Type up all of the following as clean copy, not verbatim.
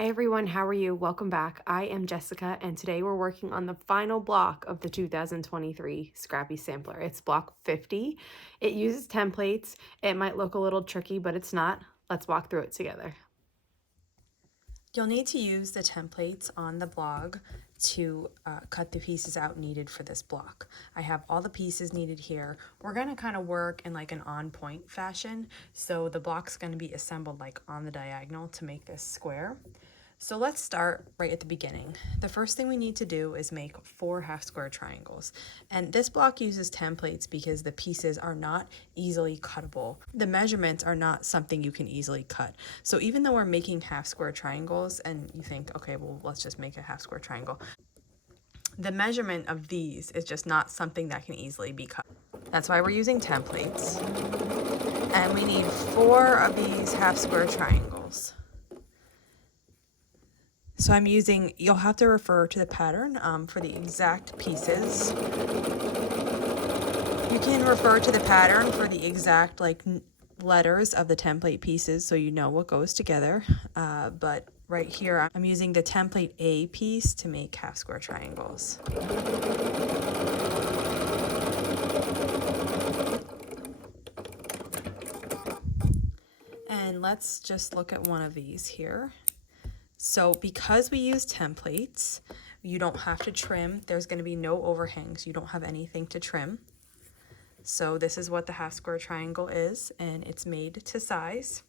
Hi everyone, how are you? Welcome back. I am Jessica and today we're working on the final block of the 2023 Scrappy Sampler. It's block 50. It uses templates. It might look a little tricky, but it's not. Let's walk through it together. You'll need to use the templates on the blog to cut the pieces out needed for this block. I have all the pieces needed here. We're going to kind of work in like an on-point fashion, so the block's going to be assembled like on the diagonal to make this square. So let's start right at the beginning. The first thing we need to do is make 4 half square triangles. And this block uses templates because the pieces are not easily cuttable. The measurements are not something you can easily cut. So even though we're making half square triangles and you think, okay, well, let's just make a half square triangle, the measurement of these is just not something that can easily be cut. That's why we're using templates. And we need 4 of these half square triangles. So I'm using, you'll have to refer to the pattern for the exact pieces. You can refer to the pattern for the exact letters of the template pieces so you know what goes together. But right here, I'm using the template A piece to make half square triangles. And let's just look at one of these here. So because we use templates, you don't have to trim. There's going to be no overhangs. You don't have anything to trim. So this is what the half square triangle is, and it's made to size.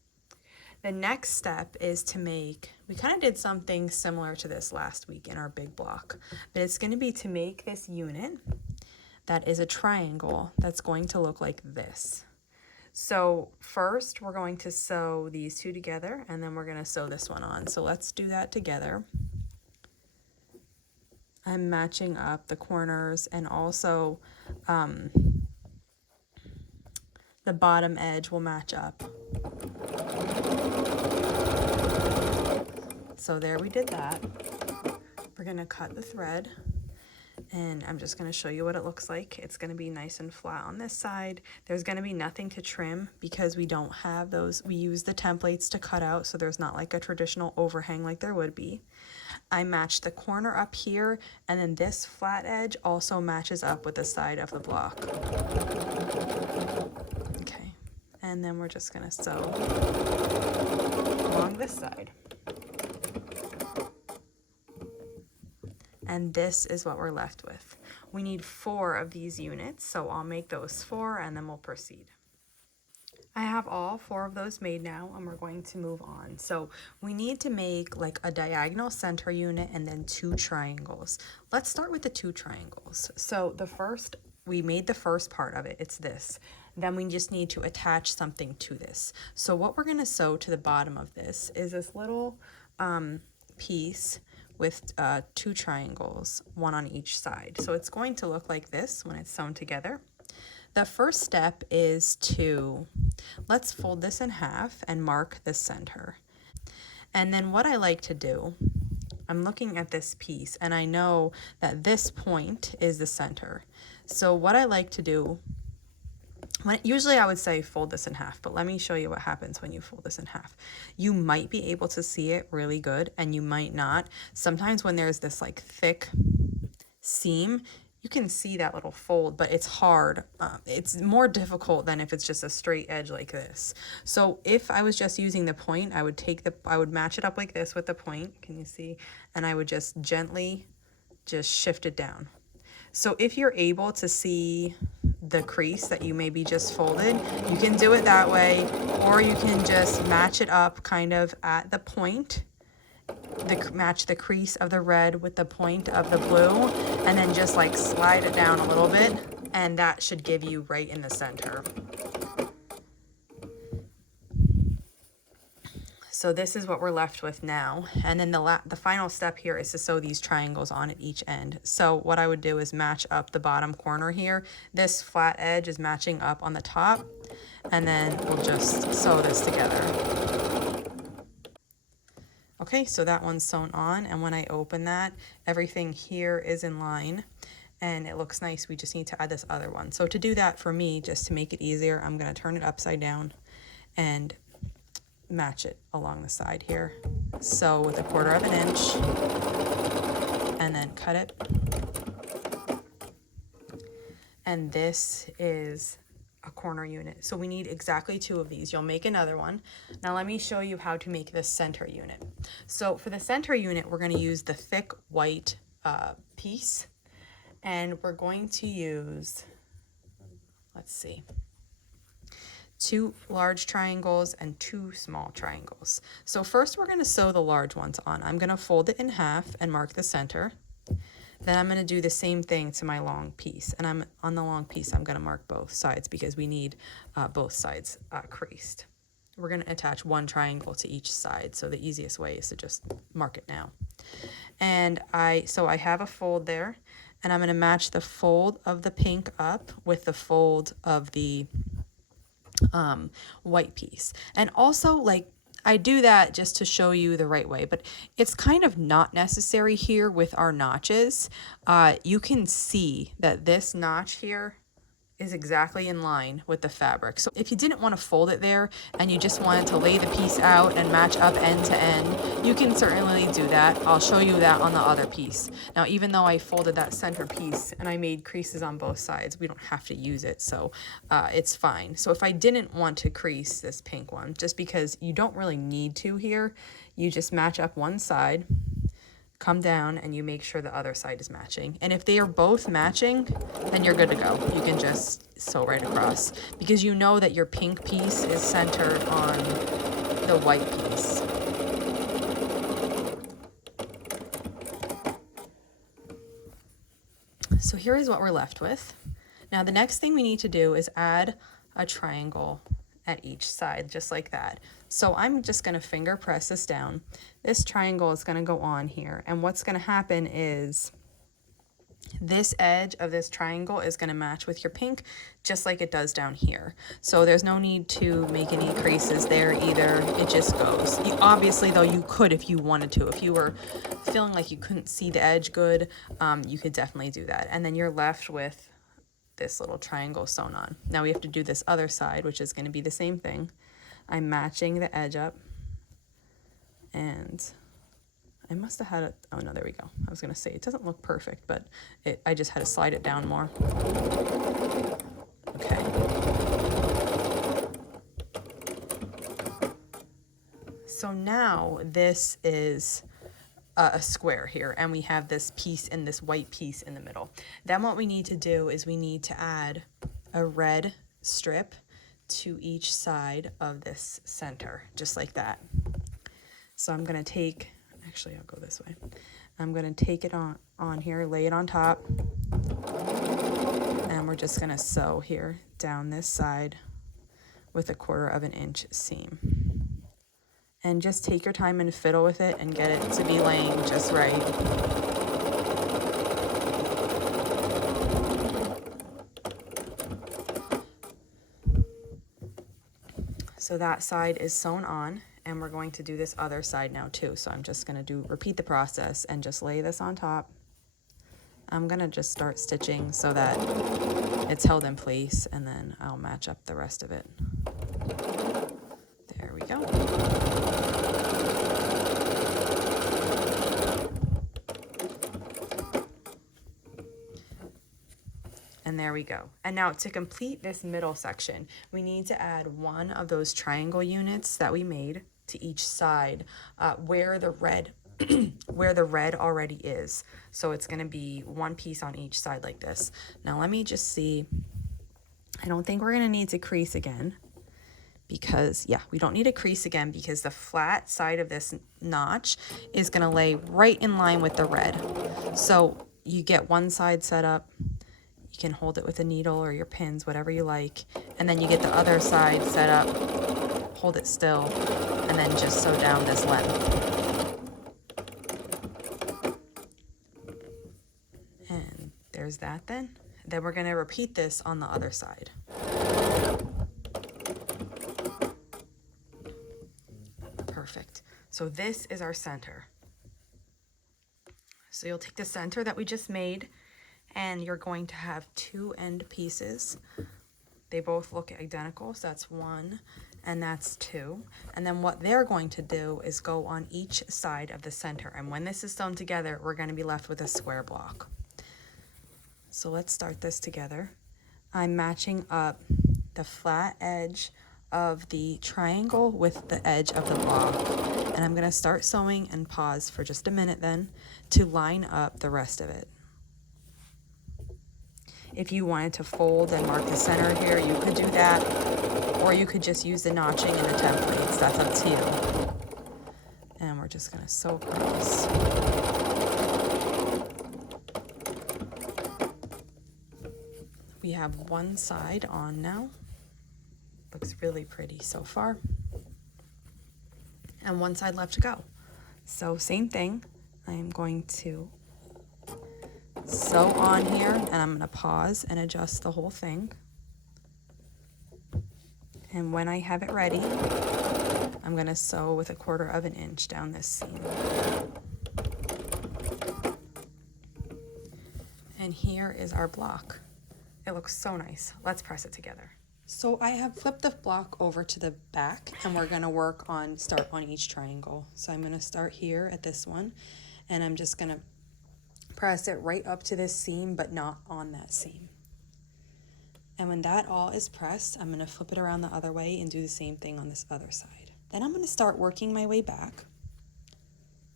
The next step is to make, we kind of did something similar to this last week in our big block, but it's going to be to make this unit that is a triangle that's going to look like this. So first we're going to sew these two together and then we're going to sew this one on. So let's do that together. I'm matching up the corners and also the bottom edge will match up. So there we did that. We're going to cut the thread. And I'm just going to show you what it looks like. It's going to be nice and flat on this side. There's going to be nothing to trim because we don't have those. We use the templates to cut out, so there's not like a traditional overhang like there would be. I matched the corner up here, and then this flat edge also matches up with the side of the block. Okay, and then we're just going to sew along this side. And this is what we're left with. We need 4 of these units, so I'll make those 4 and then we'll proceed. I have all 4 of those made now and we're going to move on. So we need to make like a diagonal center unit and then 2 triangles. Let's start with the 2 triangles. So we made the first part of it, it's this. Then we just need to attach something to this. So what we're gonna sew to the bottom of this is this little piece with 2 triangles, 1 on each side. So it's going to look like this when it's sewn together. The first step is let's fold this in half and mark the center. And then what I like to do, I'm looking at this piece and I know that this point is the center. So what I like to do, usually I would say fold this in half, but let me show you what happens when you fold this in half. You might be able to see it really good and you might not. Sometimes when there's this like thick seam, you can see that little fold, but it's hard. It's more difficult than if it's just a straight edge like this. So if I was just using the point, I would match it up like this with the point, can you see? And I would just gently shift it down. So if you're able to see the crease that you maybe just folded, you can do it that way, or you can just match it up kind of at the point, match the crease of the red with the point of the blue, and then just like slide it down a little bit, and that should give you right in the center. So this is what we're left with now. And then the final step here is to sew these triangles on at each end. So what I would do is match up the bottom corner here. This flat edge is matching up on the top, and then we'll just sew this together. Okay, so that one's sewn on, and when I open that, everything here is in line and it looks nice. We just need to add this other one. So to do that, for me, just to make it easier, I'm going to turn it upside down and match it along the side here. So with 1/4 inch, and then cut it. And this is a corner unit. So we need exactly 2 of these. You'll make another one. Now let me show you how to make the center unit. So for the center unit, we're going to use the thick white piece, and we're going to use, let's see, 2 large triangles and 2 small triangles. So first we're going to sew the large ones on. I'm going to fold it in half and mark the center. Then I'm going to do the same thing to my long piece. And on the long piece, I'm going to mark both sides because we need both sides creased. We're going to attach 1 triangle to each side. So the easiest way is to just mark it now. And so I have a fold there, and I'm going to match the fold of the pink up with the fold of the white piece. And also, like, I do that just to show you the right way, but it's kind of not necessary here with our notches. You can see that this notch here is exactly in line with the fabric. So if you didn't want to fold it there and you just wanted to lay the piece out and match up end to end, you can certainly do that. I'll show you that on the other piece. Now, even though I folded that center piece and I made creases on both sides, we don't have to use it, so it's fine. So if I didn't want to crease this pink one, just because you don't really need to here, you just match up one side, come down, and you make sure the other side is matching. And if they are both matching, then you're good to go. You can just sew right across because you know that your pink piece is centered on the white piece. So here is what we're left with. Now the next thing we need to do is add a triangle at each side, just like that. So I'm just going to finger press this down. This triangle is going to go on here, and what's going to happen is this edge of this triangle is going to match with your pink just like it does down here. So there's no need to make any creases there either. It just goes. Obviously though, you could if you wanted to. If you were feeling like you couldn't see the edge good, you could definitely do that. And then you're left with this little triangle sewn on. Now we have to do this other side, which is going to be the same thing. I'm matching the edge up, and I must have had it. Oh no, there we go. I was going to say it doesn't look perfect, but I just had to slide it down more. Okay. So now this is a square here, and we have this piece and this white piece in the middle. Then what we need to do is we need to add a red strip to each side of this center, just like that. So I'm going to take, actually I'll go this way. I'm going to take it on here, lay it on top, and we're just going to sew here down this side with a 1/4 inch seam. And just take your time and fiddle with it and get it to be laying just right. So that side is sewn on, and we're going to do this other side now too. So I'm just going to repeat the process and just lay this on top. I'm going to just start stitching so that it's held in place, and then I'll match up the rest of it. There we go. And there we go. And now to complete this middle section, we need to add 1 of those triangle units that we made to each side where the red where the red already is. So it's going to be 1 piece on each side like this. Now let me just see. I don't think we're going to need to crease again because, yeah, we don't need to crease again because the flat side of this notch is going to lay right in line with the red. So you get one side set up. You can hold it with a needle or your pins, whatever you like. And then you get the other side set up, hold it still, and then just sew down this length. And there's that then. Then we're going to repeat this on the other side. Perfect. So this is our center. So you'll take the center that we just made, and you're going to have 2 end pieces. They both look identical, so that's 1 and that's 2. And then what they're going to do is go on each side of the center. And when this is sewn together, we're going to be left with a square block. So let's start this together. I'm matching up the flat edge of the triangle with the edge of the block. And I'm going to start sewing and pause for just a minute then to line up the rest of it. If you wanted to fold and mark the center here, you could do that, or you could just use the notching and the templates. That's up to you. And we're just going to sew across. We have one side on now. Looks really pretty so far. And one side left to go. So same thing, I am going to sew on here, and I'm going to pause and adjust the whole thing. And when I have it ready, I'm going to sew with 1/4 inch down this seam. And here is our block. It looks so nice. Let's press it together. So I have flipped the block over to the back, and we're going to start on each triangle. So I'm going to start here at this one, and I'm just going to press it right up to this seam, but not on that seam. And when that all is pressed, I'm going to flip it around the other way and do the same thing on this other side. Then I'm going to start working my way back.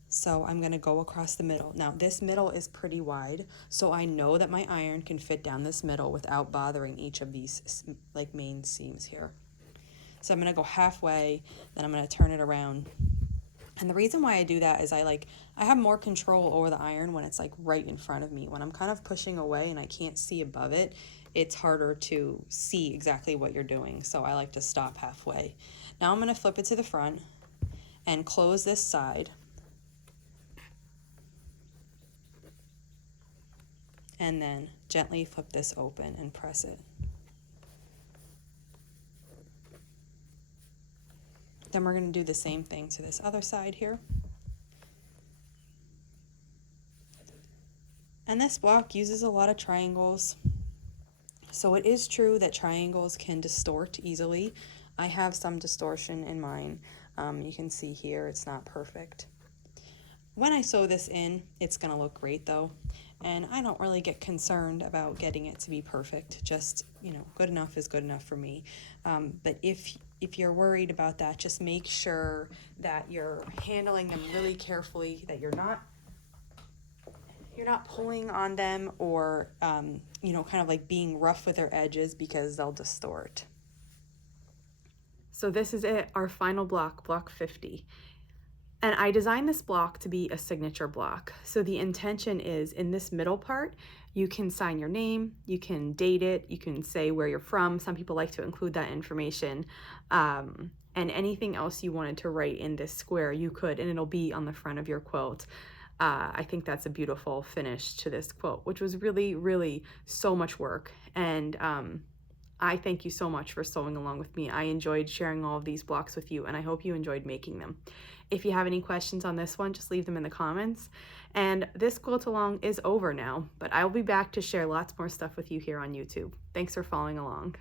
So I'm going to go across the middle. Now this middle is pretty wide, so I know that my iron can fit down this middle without bothering each of these like main seams here. So I'm going to go halfway, then I'm going to turn it around. And the reason why I do that is I have more control over the iron when it's like right in front of me. When I'm kind of pushing away and I can't see above it, it's harder to see exactly what you're doing. So I like to stop halfway. Now I'm going to flip it to the front and close this side. And then gently flip this open and press it. Then we're going to do the same thing to this other side here. And this block uses a lot of triangles. So it is true that triangles can distort easily. I have some distortion in mine. You can see here it's not perfect. When I sew this in, it's going to look great though. And I don't really get concerned about getting it to be perfect. Just, good enough is good enough for me. But if you're worried about that, just make sure that you're handling them really carefully, that you're not pulling on them or, kind of like being rough with their edges, because they'll distort. So this is it, our final block, block 50. And I designed this block to be a signature block. So the intention is in this middle part, you can sign your name, you can date it, you can say where you're from. Some people like to include that information. And anything else you wanted to write in this square, you could, and it'll be on the front of your quilt. I think that's a beautiful finish to this quilt, which was really, really so much work. And I thank you so much for sewing along with me. I enjoyed sharing all of these blocks with you, and I hope you enjoyed making them. If you have any questions on this one, just leave them in the comments. And this quilt along is over now, but I will be back to share lots more stuff with you here on YouTube. Thanks for following along.